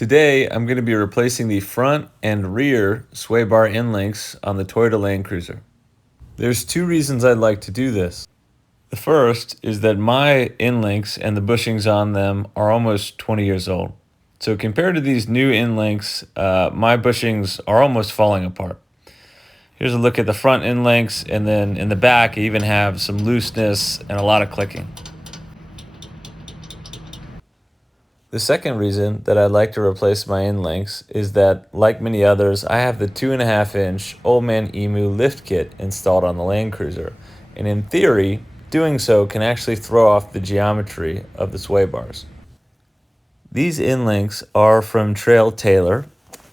Today, I'm going to be replacing the front and rear sway bar end links on the Toyota Land Cruiser. There's two reasons I'd like to do this. The first is that my end links and the bushings on them are almost 20 years old. So compared to these new end links, my bushings are almost falling apart. Here's a look at the front end links, and then in the back, I even have some looseness and a lot of clicking. The second reason that I'd like to replace my end links is that, like many others, I have the 2.5-inch Old Man Emu lift kit installed on the Land Cruiser, and in theory, doing so can actually throw off the geometry of the sway bars. These end links are from Trail Tailor,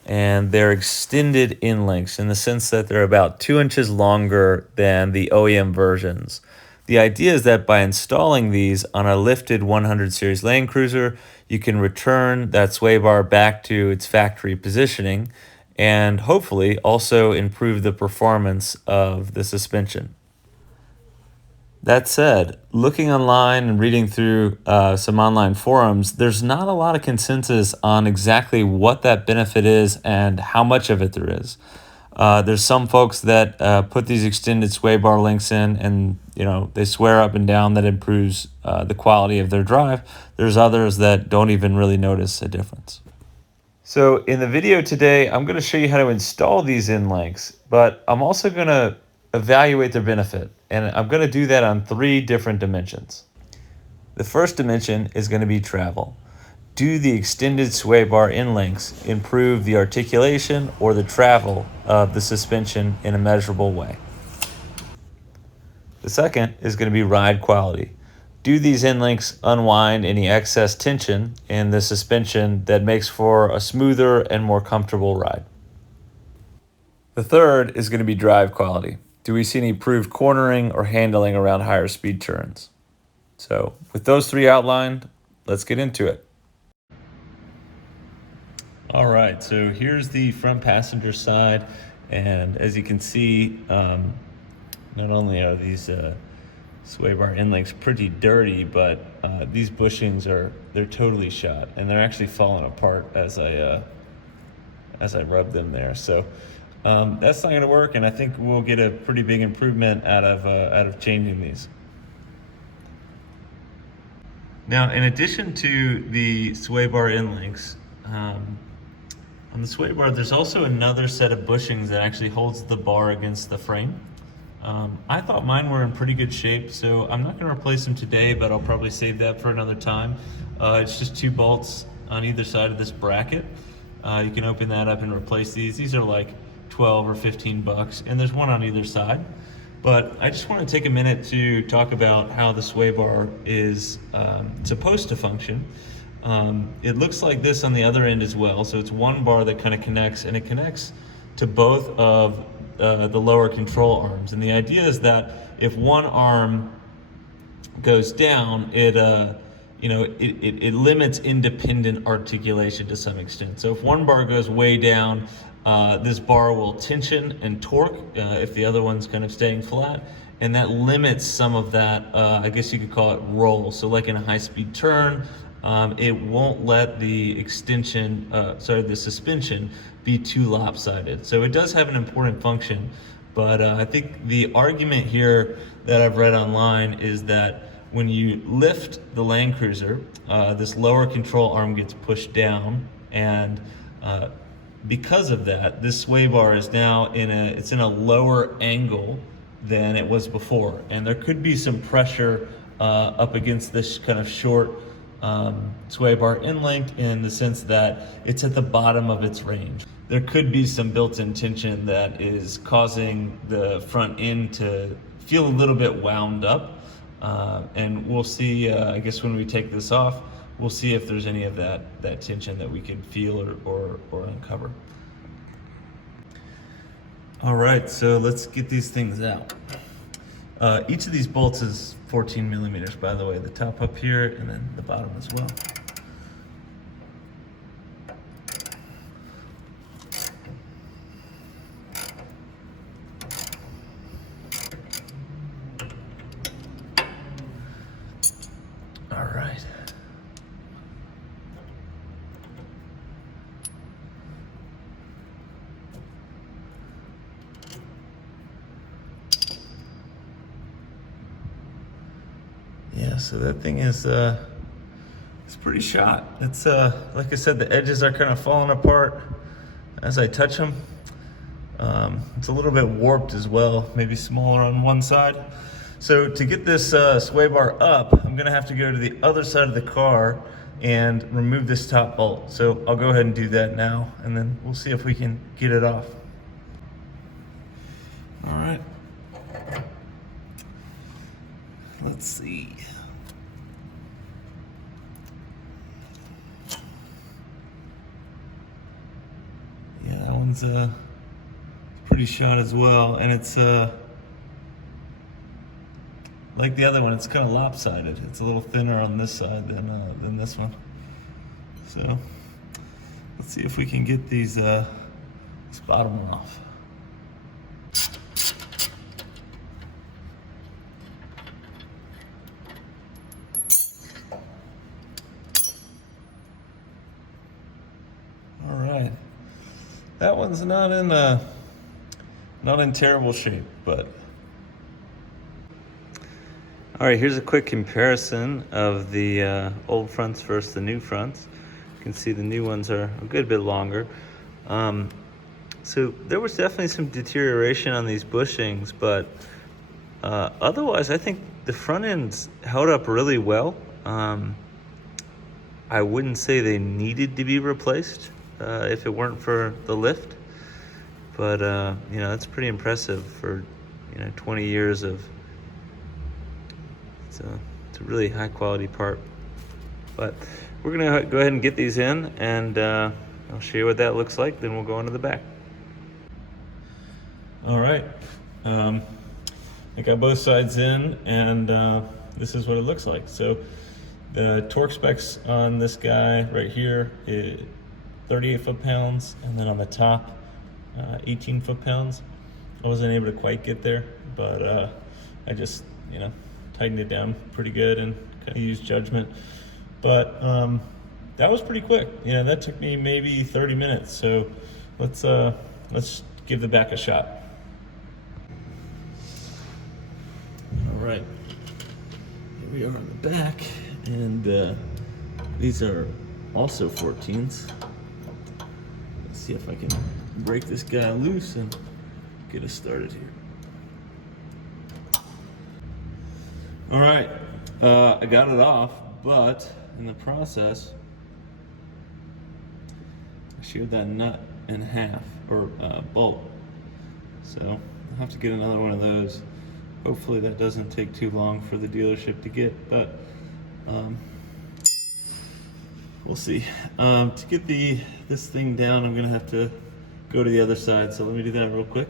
and they're extended end links in the sense that they're about 2 inches longer than the OEM versions. The idea is that by installing these on a lifted 100 series Land Cruiser, you can return that sway bar back to its factory positioning and hopefully also improve the performance of the suspension. That said, looking online and reading through some online forums, there's not a lot of consensus on exactly what that benefit is and how much of it there is. There's some folks that put these extended sway bar links in and they swear up and down that improves the quality of their drive. There's others that don't even really notice a difference. So in the video today, I'm going to show you how to install these end links, but I'm also going to evaluate their benefit, and I'm going to do that on 3 different dimensions. The first dimension is going to be travel. Do the extended sway bar end links improve the articulation or the travel of the suspension in a measurable way? The second is going to be ride quality. Do these end links unwind any excess tension in the suspension that makes for a smoother and more comfortable ride? The third is going to be drive quality. Do we see any improved cornering or handling around higher speed turns? So with those 3 outlined, let's get into it. All right, so here's the front passenger side, and as you can see, not only are these sway bar end links pretty dirty, but these bushings they're totally shot, and they're actually falling apart as I rub them there. So that's not going to work, and I think we'll get a pretty big improvement out of changing these. Now, in addition to the sway bar end links, on the sway bar, there's also another set of bushings that actually holds the bar against the frame. I thought mine were in pretty good shape, so I'm not going to replace them today, but I'll probably save that for another time. It's just 2 bolts on either side of this bracket. You can open that up and replace these. These are like 12 or 15 bucks, and there's one on either side. But I just want to take a minute to talk about how the sway bar is supposed to function. It looks like this on the other end as well. So it's one bar that kind of connects, and it connects to both of the lower control arms. And the idea is that if one arm goes down, it limits independent articulation to some extent. So if one bar goes way down, this bar will tension and torque if the other one's kind of staying flat, and that limits some of that, I guess you could call it roll. So like in a high-speed turn, it won't let the the suspension be too lopsided. So it does have an important function, but I think the argument here that I've read online is that when you lift the Land Cruiser, this lower control arm gets pushed down, and because of that, this sway bar is now in a lower angle than it was before, and there could be some pressure up against this kind of short sway bar end link, in the sense that it's at the bottom of its range. There could be some built-in tension that is causing the front end to feel a little bit wound up, and we'll see, I guess when we take this off, we'll see if there's any of that tension that we can feel or uncover. All right, so let's get these things out. Each of these bolts is 14 millimeters, by the way, the top up here and then the bottom as well. All right. Yeah, so that thing is it's pretty shot. It's like I said, the edges are kind of falling apart as I touch them. It's a little bit warped as well, maybe smaller on one side. So to get this sway bar up, I'm gonna have to go to the other side of the car and remove this top bolt. So I'll go ahead and do that now, and then we'll see if we can get it off. All right. Let's see. Yeah, that one's pretty shot as well, and it's like the other one, it's kind of lopsided. It's a little thinner on this side than this one. So let's see if we can get these this bottom one off. All right, that one's not in terrible shape, but. All right, here's a quick comparison of the old fronts versus the new fronts. You can see the new ones are a good bit longer. So there was definitely some deterioration on these bushings, but otherwise I think the front ends held up really well. I wouldn't say they needed to be replaced if it weren't for the lift, but you know, that's pretty impressive for 20 years of. It's a really high quality part. But we're gonna go ahead and get these in, and I'll show you what that looks like, then we'll go into the back. All right, I got both sides in, and this is what it looks like. So the torque specs on this guy right here is 38 foot-pounds, and then on the top 18 foot-pounds. I wasn't able to quite get there, but I just tightened it down pretty good and kind of used judgment. But that was pretty quick. That took me maybe 30 minutes. So let's give the back a shot. All right, here we are on the back, and these are also 14s. Let's see if I can break this guy loose and get us started here. All right, I got it off, but in the process, I sheared that nut in half, or bolt. So I'll have to get another one of those. Hopefully that doesn't take too long for the dealership to get, but we'll see. To get this thing down, I'm gonna have to go to the other side, so let me do that real quick.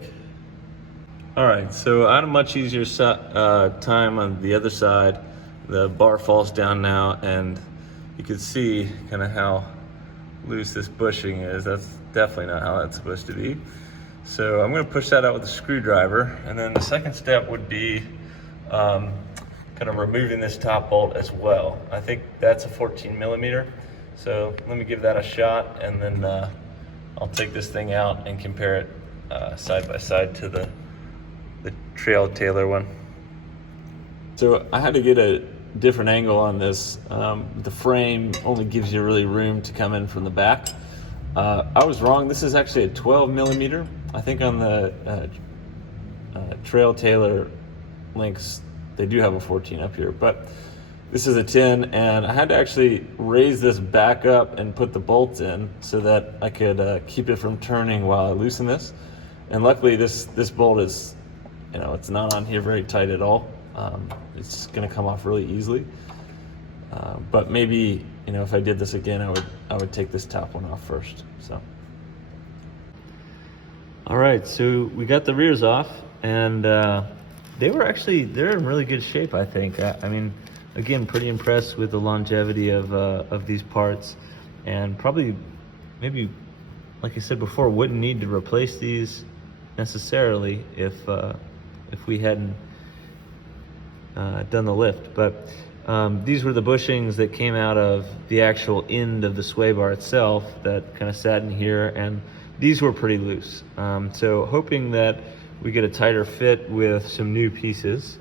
All right, so I had a much easier time on the other side. The bar falls down now, and you can see kind of how loose this bushing is. That's definitely not how that's supposed to be. So I'm gonna push that out with a screwdriver, and then the second step would be kind of removing this top bolt as well. I think that's a 14 millimeter. So let me give that a shot, and then I'll take this thing out and compare it side by side to the Trail Tailor one. So I had to get a different angle on this. The frame only gives you really room to come in from the back. I was wrong. This is actually a 12 millimeter. I think on the Trail Tailor links, they do have a 14 up here, but this is a 10, and I had to actually raise this back up and put the bolts in so that I could keep it from turning while I loosen this. And luckily this bolt is, it's not on here very tight at all. It's gonna come off really easily. But maybe, if I did this again, I would take this top one off first, so. All right, so we got the rears off, and they're in really good shape, I think. I mean, again, pretty impressed with the longevity of these parts, and probably, maybe, like I said before, wouldn't need to replace these necessarily if we hadn't done the lift. But these were the bushings that came out of the actual end of the sway bar itself that kind of sat in here, and these were pretty loose. So hoping that we get a tighter fit with some new pieces.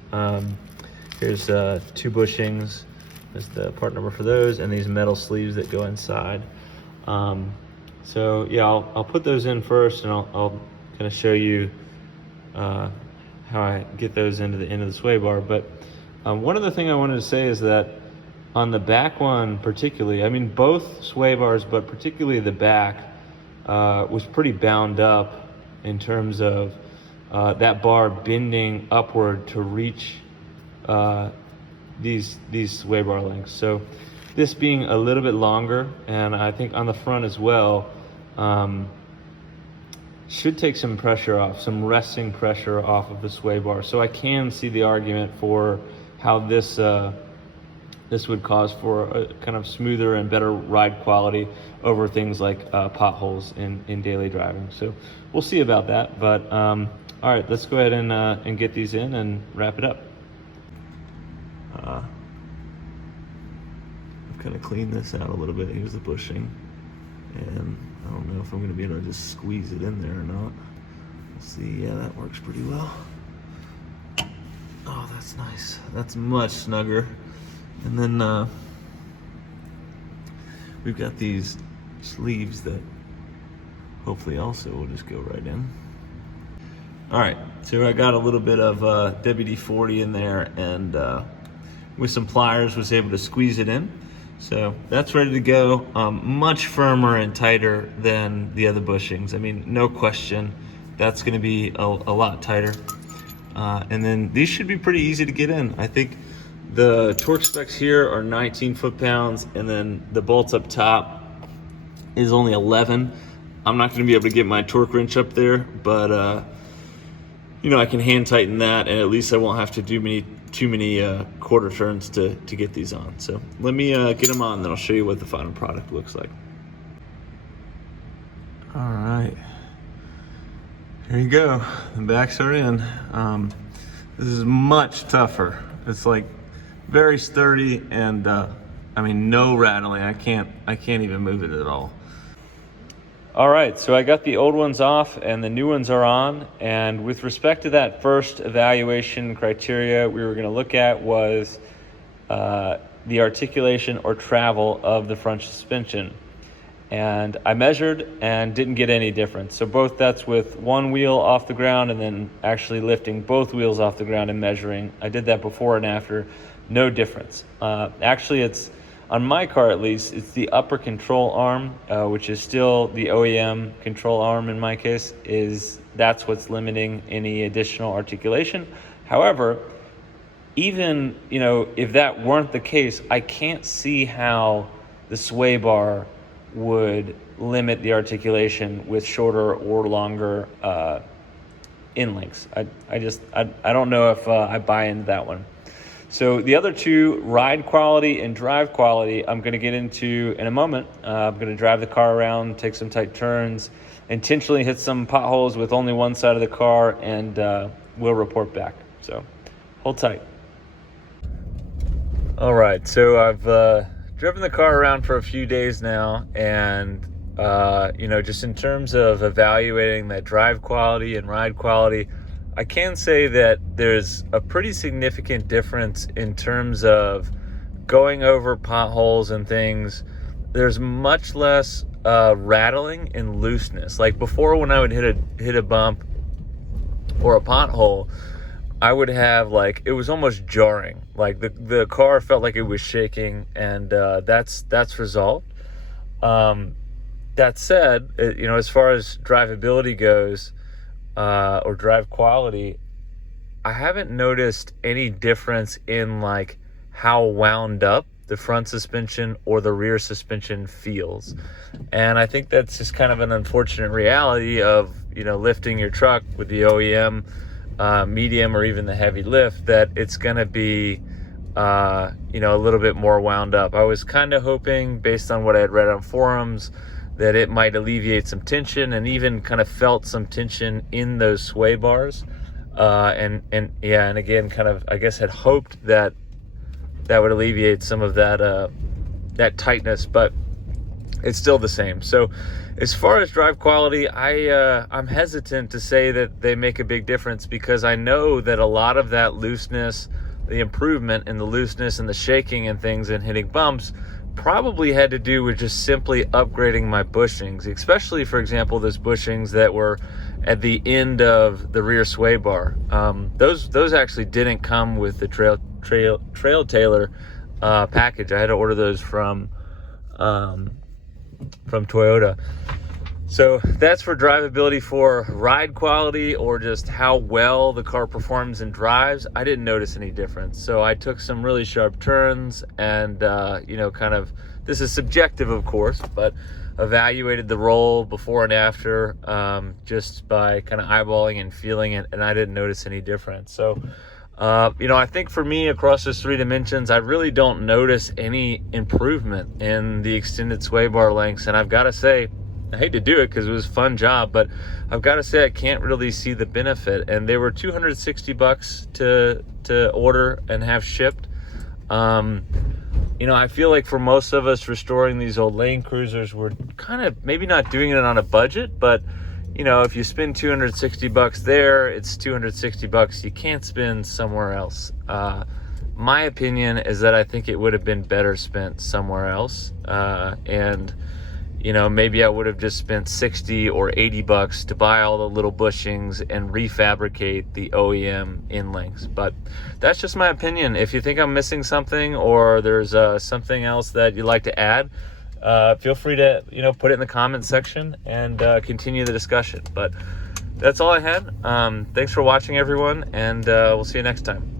Here's 2 bushings. That's the part number for those, and these metal sleeves that go inside. So yeah, I'll put those in first, and I'll kind of show you how I get those into the end of the sway bar. But one other thing I wanted to say is that on the back one particularly, I mean both sway bars, but particularly the back was pretty bound up in terms of that bar bending upward to reach these sway bar lengths. So this being a little bit longer, and I think on the front as well, should take some pressure off, some resting pressure off of the sway bar. So I can see the argument for how this would cause for a kind of smoother and better ride quality over things like potholes in daily driving. So we'll see about that. But all right, let's go ahead and get these in and wrap it up. I've kind of cleaned this out a little bit. Here's the bushing, and I don't know if I'm going to be able to just squeeze it in there or not. We'll see. Yeah, that works pretty well. Oh, that's nice. That's much snugger. And then we've got these sleeves that hopefully also will just go right in. All right, so I got a little bit of WD-40 in there, and with some pliers was able to squeeze it in. So that's ready to go. Much firmer and tighter than the other bushings. I mean, no question, that's gonna be a lot tighter. And then these should be pretty easy to get in. I think the torque specs here are 19 foot-pounds, and then the bolts up top is only 11. I'm not gonna be able to get my torque wrench up there, but you know, I can hand tighten that, and at least I won't have to do too many quarter turns to get these on. So let me get them on, then I'll show you what the final product looks like. All right, here you go. The backs are in. This is much tougher. It's like very sturdy, and I mean, no rattling. I can't even move it at all. All right, so I got the old ones off and the new ones are on. And with respect to that first evaluation criteria we were gonna look at was the articulation or travel of the front suspension. And I measured and didn't get any difference. So both that's with one wheel off the ground and then actually lifting both wheels off the ground and measuring. I did that before and after, no difference. Actually, it's, on my car at least, it's the upper control arm, which is still the OEM control arm in my case, that's what's limiting any additional articulation. However, even, you know, if that weren't the case, I can't see how the sway bar would limit the articulation with shorter or longer in lengths. I don't know if I buy into that one. So the other two, ride quality and drive quality, I'm going to get into in a moment. I'm going to drive the car around, take some tight turns, intentionally hit some potholes with only one side of the car, and we'll report back. So hold tight. All right, so I've driven the car around for a few days now, and you know, just in terms of evaluating that drive quality and ride quality, I can say that there's a pretty significant difference in terms of going over potholes and things. There's much less rattling and looseness. Like before, when I would hit a bump or a pothole, I would have, like, it was almost jarring. Like the car felt like it was shaking, and that's resolved. That said, you know, as far as drivability goes, or drive quality, I haven't noticed any difference in like how wound up the front suspension or the rear suspension feels. And I think that's just kind of an unfortunate reality of, you know, lifting your truck with the OEM medium or even the heavy lift, that it's gonna be you know, a little bit more wound up. I was kind of hoping, based on what I had read on forums, that it might alleviate some tension, and even kind of felt some tension in those sway bars. And again, kind of, I guess, had hoped that would alleviate some of that tightness, but it's still the same. So as far as drive quality, I'm hesitant to say that they make a big difference, because I know that a lot of that looseness the improvement in the looseness and the shaking and things and hitting bumps probably had to do with just simply upgrading my bushings, especially, for example, those bushings that were at the end of the rear sway bar. Those actually didn't come with the Trail Tailor package. I had to order those from Toyota. So that's for drivability. For ride quality or just how well the car performs and drives, I didn't notice any difference. So I took some really sharp turns and, kind of, this is subjective, of course, but evaluated the roll before and after just by kind of eyeballing and feeling it, and I didn't notice any difference. So, I think for me, across those 3 dimensions, I really don't notice any improvement in the extended sway bar lengths. And I've got to say, I hate to do it because it was a fun job, but I've got to say I can't really see the benefit. And they were $260 to order and have shipped. I feel like for most of us restoring these old lane cruisers, we're kind of maybe not doing it on a budget, but if you spend $260 there, it's $260 you can't spend somewhere else. My opinion is that I think it would have been better spent somewhere else. Maybe I would have just spent $60 or $80 to buy all the little bushings and refabricate the OEM in lengths. But that's just my opinion. If you think I'm missing something or there's something else that you'd like to add, feel free to put it in the comments section and continue the discussion. But that's all I had. Thanks for watching, everyone, and we'll see you next time.